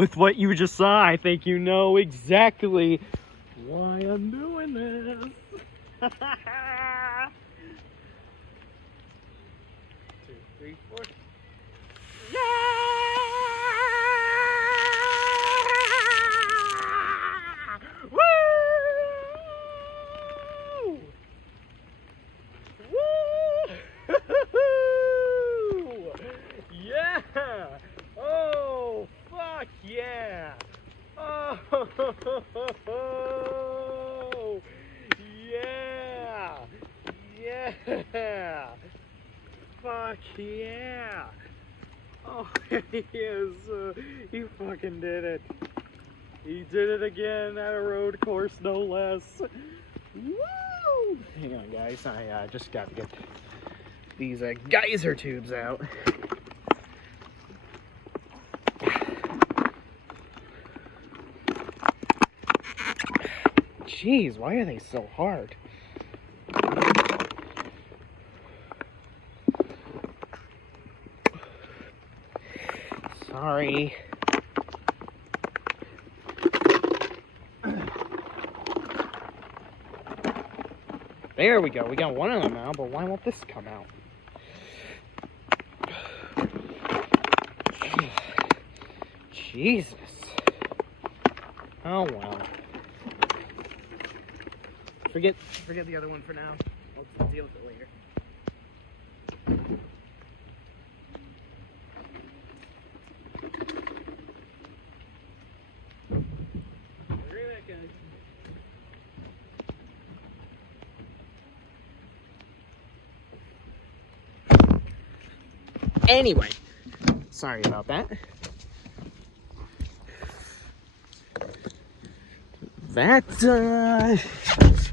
with what you just saw, I think you know exactly why I'm doing this. 2, 3, 4. Yeah! Woo! Woo! Yeah! Oh, fuck yeah! Oh, yeah! Yeah! Fuck yeah! Oh, he is. He fucking did it. He did it again at a road course, no less. Woo! Hang on, guys. I just got to get these geyser tubes out. Jeez, why are they so hard? Sorry. There we go. We got one of them out, but why won't this come out? Jesus. Oh well. Forget the other one for now. I'll deal with it later. Be right back, guys. Anyway, sorry about that.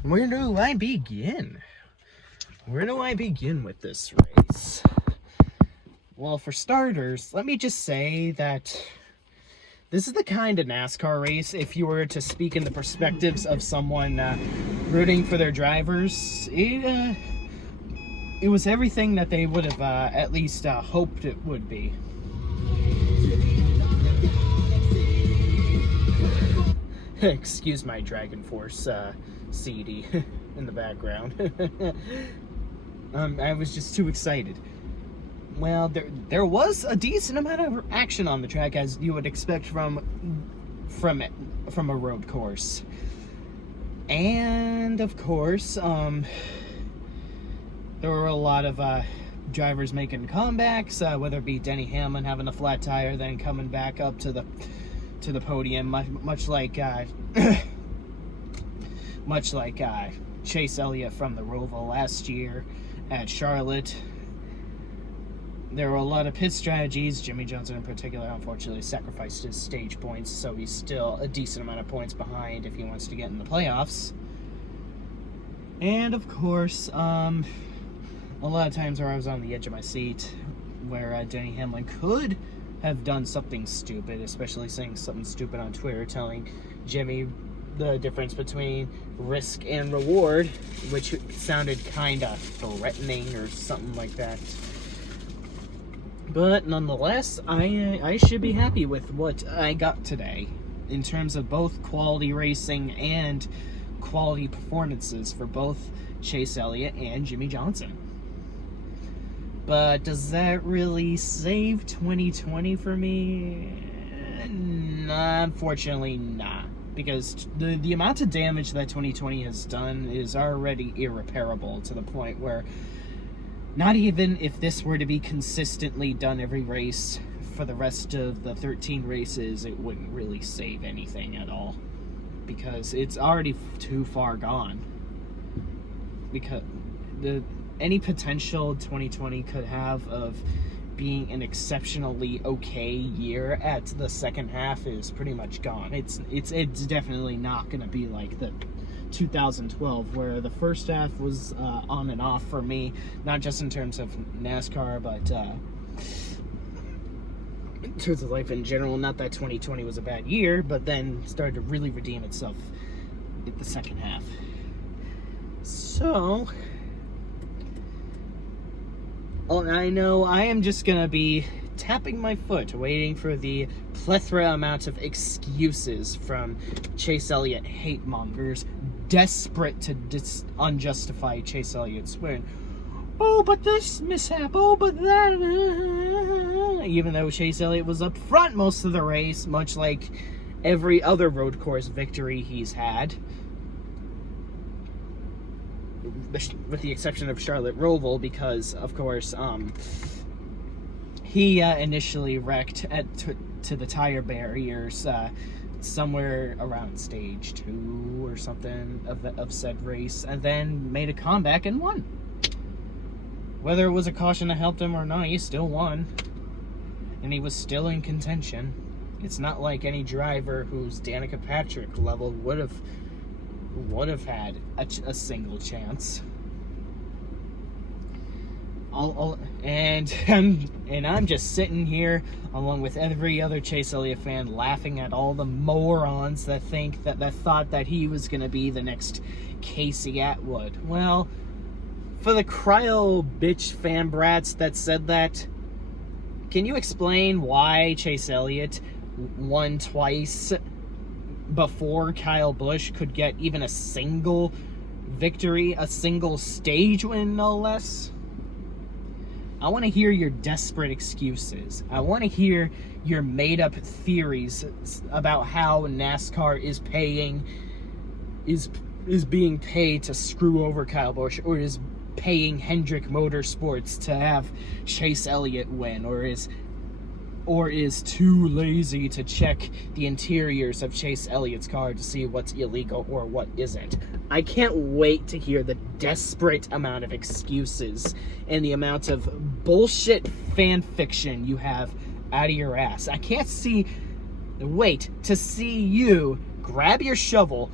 Where do I begin? Where do I begin with this race? Well, for starters, let me just say that this is the kind of NASCAR race, if you were to speak in the perspectives of someone rooting for their drivers, it was everything that they would have at least hoped it would be. Excuse my Dragon Force CD in the background. I was just too excited. Well, there was a decent amount of action on the track, as you would expect from a road course. And of course, there were a lot of drivers making comebacks, whether it be Denny Hamlin having a flat tire, then coming back up to the podium, much like Chase Elliott from the Roval last year at Charlotte. There were a lot of pit strategies. Jimmy Johnson in particular, unfortunately, sacrificed his stage points, so he's still a decent amount of points behind if he wants to get in the playoffs. And of course, a lot of times where I was on the edge of my seat, where Denny Hamlin could have done something stupid, especially saying something stupid on Twitter, telling Jimmy the difference between risk and reward, which sounded kind of threatening or something like that. But nonetheless, I should be happy with what I got today in terms of both quality racing and quality performances for both Chase Elliott and Jimmy Johnson. But does that really save 2020 for me? Unfortunately, not. Because the amount of damage that 2020 has done is already irreparable, to the point where not even if this were to be consistently done every race for the rest of the 13 races, it wouldn't really save anything at all. Because it's already too far gone. Because any potential 2020 could have of being an exceptionally okay year at the second half is pretty much gone. It's definitely not going to be like the 2012, where the first half was on and off for me, not just in terms of NASCAR, but in terms of life in general. Not that 2020 was a bad year, but then started to really redeem itself in the second half. So I know I am just gonna be tapping my foot, waiting for the plethora amount of excuses from Chase Elliott hate mongers desperate to unjustify Chase Elliott's win. Oh, but this mishap, oh, but that. Even though Chase Elliott was up front most of the race, much like every other road course victory he's had, with the exception of Charlotte Roval, because, of course, he initially wrecked to the tire barriers somewhere around stage 2 or something of said race, and then made a comeback and won. Whether it was a caution that helped him or not, he still won. And he was still in contention. It's not like any driver who's Danica Patrick level would have had a single chance. And I'm just sitting here along with every other Chase Elliott fan laughing at all the morons that thought that he was going to be the next Casey Atwood. Well, for the cryo bitch fan brats that said that, can you explain why Chase Elliott won twice before Kyle Busch could get even a single victory, a single stage win, no less? I want to hear your desperate excuses. I want to hear your made-up theories about how NASCAR is being paid to screw over Kyle Busch, or is paying Hendrick Motorsports to have Chase Elliott win, or is too lazy to check the interiors of Chase Elliott's car to see what's illegal or what isn't. I can't wait to hear the desperate amount of excuses and the amount of bullshit fan fiction you have out of your ass. I can't wait to see you grab your shovel,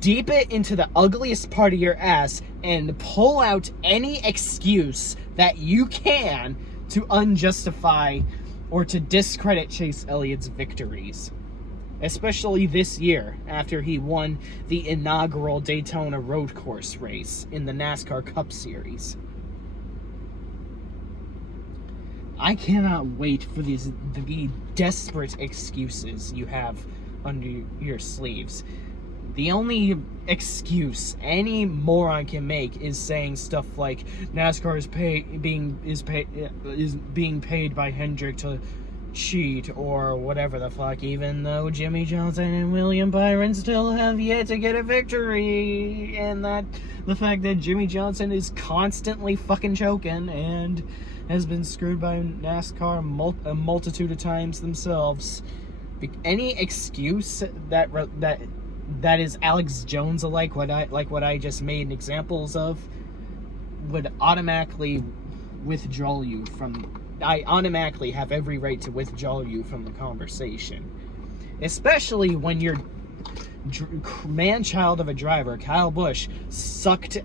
deep it into the ugliest part of your ass, and pull out any excuse that you can to unjustify or to discredit Chase Elliott's victories. Especially this year, after he won the inaugural Daytona road course race in the NASCAR Cup Series. I cannot wait for the desperate excuses you have under your sleeves. The only excuse any moron can make is saying stuff like NASCAR is being paid by Hendrick to cheat or whatever the fuck, even though Jimmy Johnson and William Byron still have yet to get a victory, and that the fact that Jimmy Johnson is constantly fucking choking and has been screwed by NASCAR a multitude of times themselves. Any excuse that is Alex Jones alike, what I just made examples of, would automatically withdraw you from. I automatically have every right to withdraw you from the conversation, especially when your man-child of a driver, Kyle Busch, sucked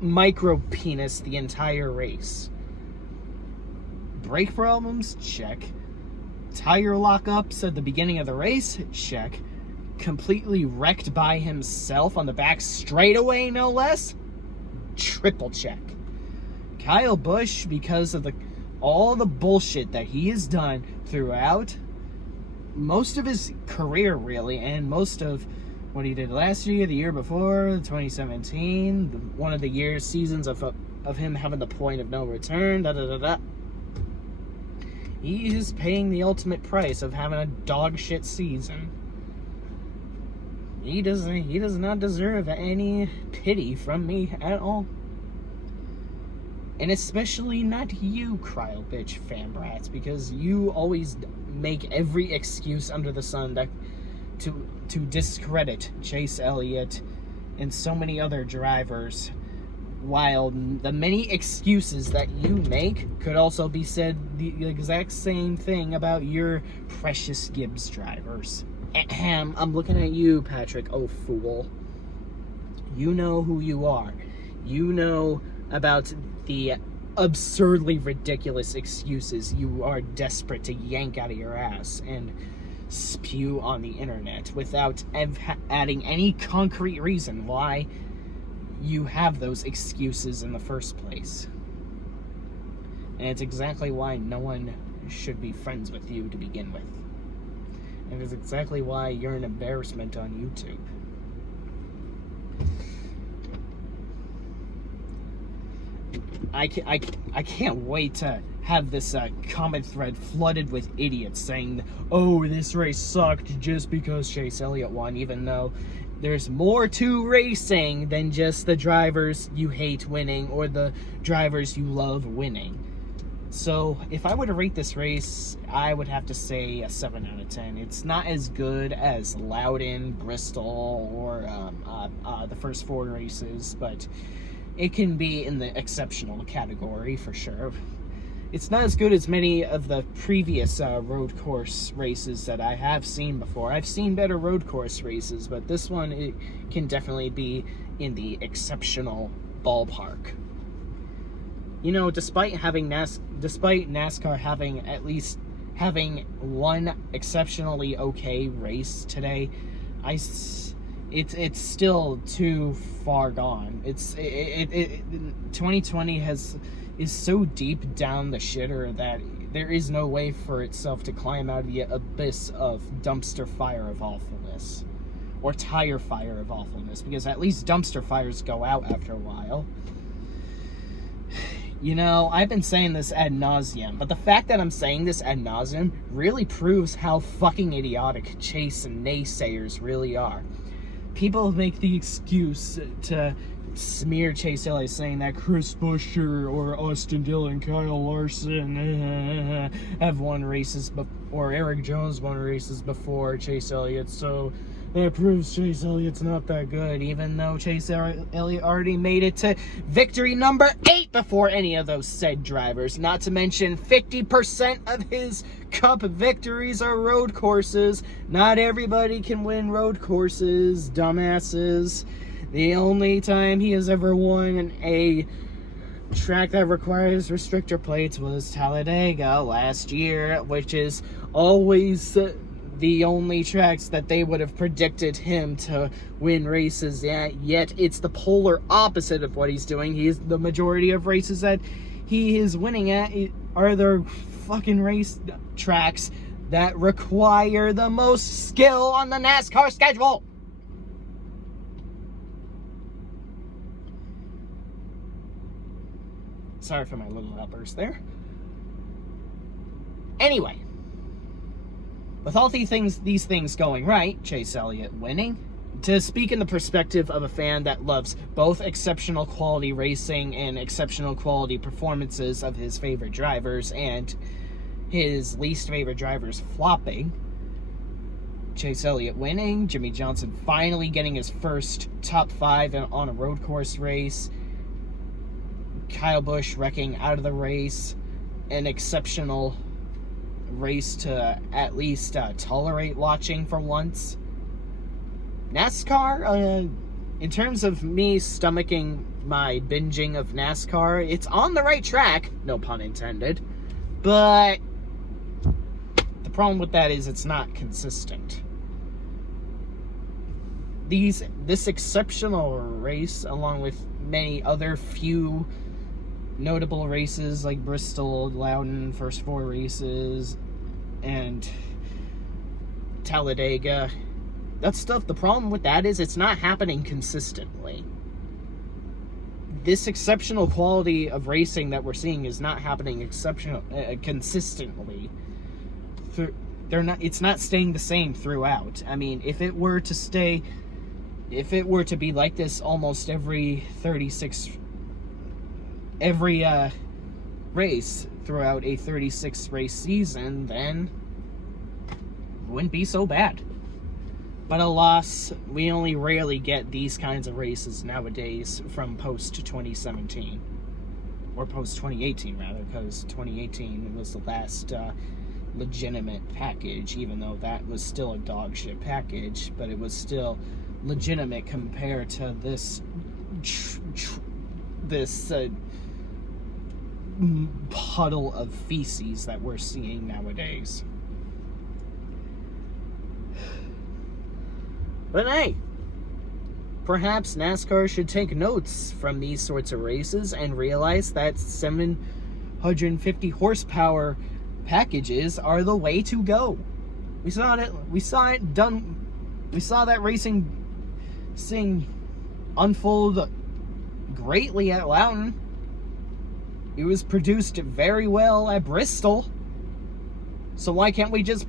micro penis the entire race. Brake problems? Check. Tire lockups at the beginning of the race? Check. Completely wrecked by himself on the back straightaway, no less? Triple check. Kyle Busch, because of all the bullshit that he has done throughout most of his career, really, and most of what he did last year, the year before, 2017, one of the seasons of him having the point of no return, he is paying the ultimate price of having a dog shit season. He does not deserve any pity from me at all. And especially not you, cryo bitch fan brats, because you always make every excuse under the sun to discredit Chase Elliott and so many other drivers, while the many excuses that you make could also be said the exact same thing about your precious Gibbs drivers. Ahem, I'm looking at you, Patrick, oh fool. You know who you are. You know about the absurdly ridiculous excuses you are desperate to yank out of your ass and spew on the internet without adding any concrete reason why you have those excuses in the first place. And it's exactly why no one should be friends with you to begin with. And it's exactly why you're an embarrassment on YouTube. I can't wait to have this comment thread flooded with idiots saying, oh, this race sucked just because Chase Elliott won, even though there's more to racing than just the drivers you hate winning or the drivers you love winning. So if I were to rate this race, I would have to say a 7 out of 10. It's not as good as Loudon, Bristol, or the first 4 races, but it can be in the exceptional category for sure. It's not as good as many of the previous road course races that I have seen before. I've seen better road course races, but this one, it can definitely be in the exceptional ballpark. You know, despite NASCAR having one exceptionally okay race today, it's still too far gone. 2020 is so deep down the shitter that there is no way for itself to climb out of the abyss of dumpster fire of awfulness, or tire fire of awfulness, because at least dumpster fires go out after a while. You know, I've been saying this ad nauseum, but the fact that I'm saying this ad nauseum really proves how fucking idiotic Chase and naysayers really are. People make the excuse to smear Chase Elliott, saying that Chris Buescher or Austin Dillon, Kyle Larson have won races, or Eric Jones won races before Chase Elliott, so that proves Chase Elliott's not that good, even though Chase Elliott already made it to victory number 8 before any of those said drivers. Not to mention 50% of his Cup victories are road courses. Not everybody can win road courses, dumbasses. The only time he has ever won a track that requires restrictor plates was Talladega last year, which is always the only tracks that they would have predicted him to win races at, yet it's the polar opposite of what he's doing. The majority of races that he is winning at are the fucking race tracks that require the most skill on the NASCAR schedule. Sorry for my little outburst there. Anyway, with all these things going right, Chase Elliott winning, to speak in the perspective of a fan that loves both exceptional quality racing and exceptional quality performances of his favorite drivers and his least favorite drivers flopping, Chase Elliott winning, Jimmy Johnson finally getting his first top 5 on a road course race, Kyle Busch wrecking out of the race, an exceptional race to at least tolerate watching for once. NASCAR, in terms of me stomaching my binging of NASCAR, it's on the right track, no pun intended, but the problem with that is it's not consistent. This exceptional race, along with many other few notable races like Bristol, Loudon, first 4 races, and Talladega, that stuff, the problem with that is it's not happening consistently. This exceptional quality of racing that we're seeing is not happening consistently. It's not staying the same throughout. I mean, if it were to be like this almost every race throughout a 36 race season, then it wouldn't be so bad. But alas, we only rarely get these kinds of races nowadays from post 2017, or post 2018 rather, because 2018 was the last legitimate package, even though that was still a dog shit package, but it was still legitimate compared to this puddle of feces that we're seeing nowadays. But hey, perhaps NASCAR should take notes from these sorts of races and realize that 750 horsepower packages are the way to go. We saw it done. We saw that racing unfold greatly at Loudon. It was produced very well at Bristol. So why can't we just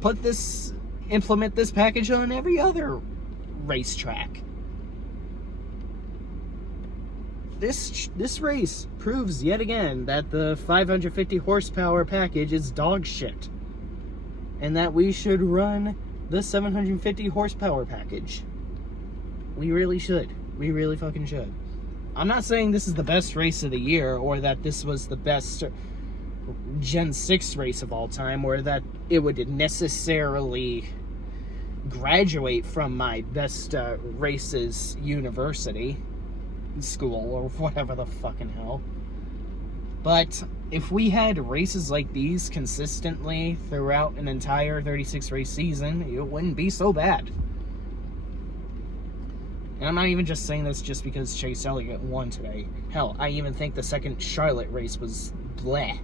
implement this package on every other racetrack? This race proves yet again that the 550 horsepower package is dog shit, and that we should run the 750 horsepower package. We really should. We really fucking should. I'm not saying this is the best race of the year, or that this was the best Gen 6 race of all time, or that it would necessarily graduate from my best races university school, or whatever the fucking hell. But if we had races like these consistently throughout an entire 36 race season, it wouldn't be so bad. And I'm not even just saying this just because Chase Elliott won today. Hell, I even think the second Charlotte race was bleh.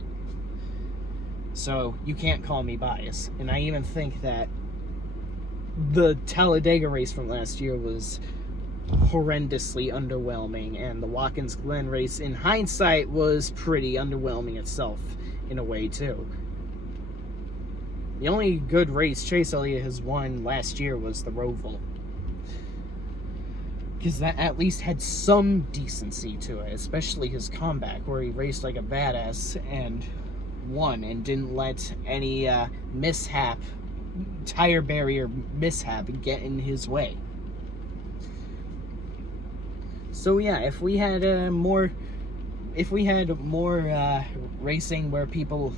So you can't call me biased. And I even think that the Talladega race from last year was horrendously underwhelming, and the Watkins Glen race in hindsight was pretty underwhelming itself in a way too. The only good race Chase Elliott has won last year was the Roval, because that at least had some decency to it, especially his comeback where he raced like a badass and won and didn't let any tire barrier mishap get in his way. So yeah, if we had more racing where people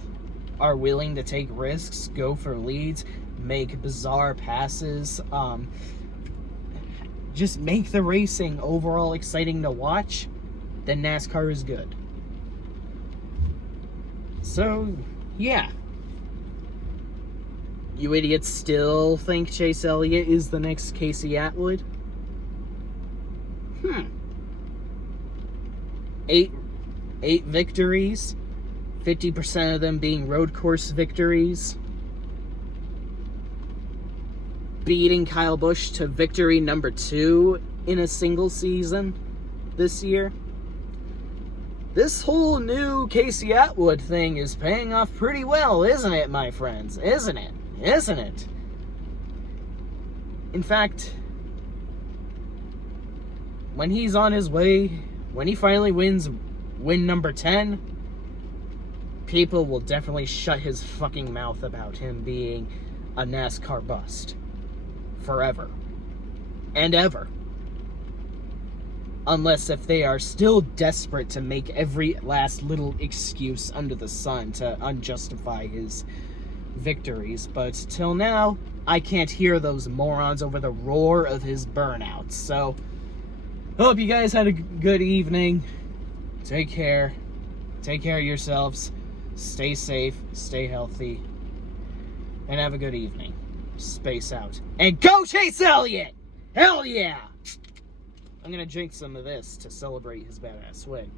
are willing to take risks, go for leads, make bizarre passes, just make the racing overall exciting to watch, then NASCAR is good. So yeah, you idiots still think Chase Elliott is the next Casey Atwood? Eight victories, 50% of them being road course victories. Beating Kyle Busch to victory number 2 in a single season this year. This whole new Casey Atwood thing is paying off pretty well, isn't it, my friends? Isn't it? Isn't it? In fact, when he's on his way, when he finally wins win number 10, people will definitely shut his fucking mouth about him being a NASCAR bust. Forever. And ever. Unless if they are still desperate to make every last little excuse under the sun to unjustify his victories. But till now, I can't hear those morons over the roar of his burnouts. So, hope you guys had a good evening. Take care. Take care of yourselves. Stay safe. Stay healthy. And have a good evening. Space out. And go Chase Elliott! Hell yeah! I'm gonna drink some of this to celebrate his badass win.